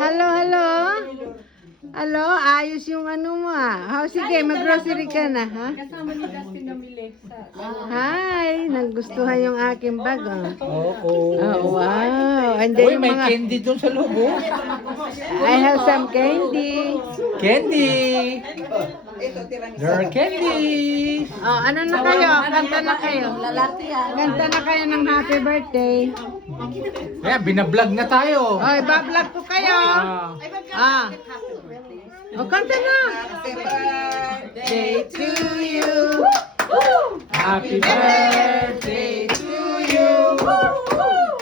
Hello, hello. Hello, ayos yung ano mo sige, mag-grocery ka na, ha? Kasama ni Dustin namili sa... Hi, nagustuhan yung aking bag, Oo. Oh, wow. And Uy, then may yung mga, candy doon sa loob, oh. I have some candy. Candy! There are candy! Oh, ano na kayo? Kanta na kayo. Kanta na kayo ng happy birthday. Kaya, binablog na tayo. Oy, bablog ko kayo. O, kanta na. Happy birthday to you. Happy birthday to you.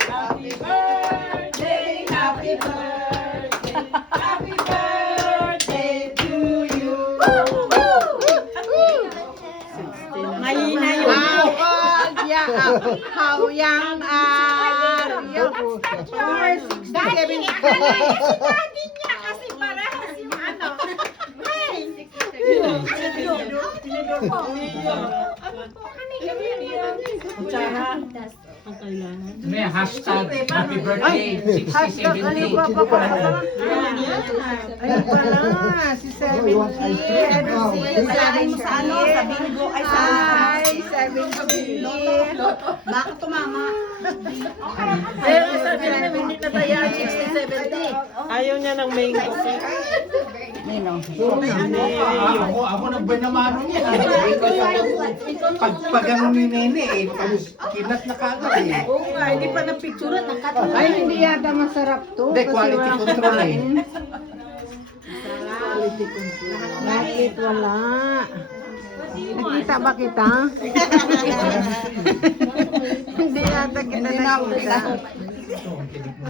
Happy birthday, happy birthday, happy birthday to you. Mahina yun. How young are you? You're 67. Daddy niya kasi parehas yung ano. May hashtag happy birthday Hashtag ano 6070. pa pa? Ayun pala, si 70. Ano Sabihin mo sa ano, sa bingo, ay sa... Ay, 70. Baka tumama. Pero sabi na namin, hindi na bayaan 60-70. Ayaw niya ng mango. Ako nagbanamano niya. Pag ano ni Nene, kinat na kagad eh. Oo nga, hindi pa na-picture at Ay, hindi yata masarap to. Hindi, kasi quality wala control eh. kakain. Bakit wala? Nakita ba kita? Hindi yata kita nakita.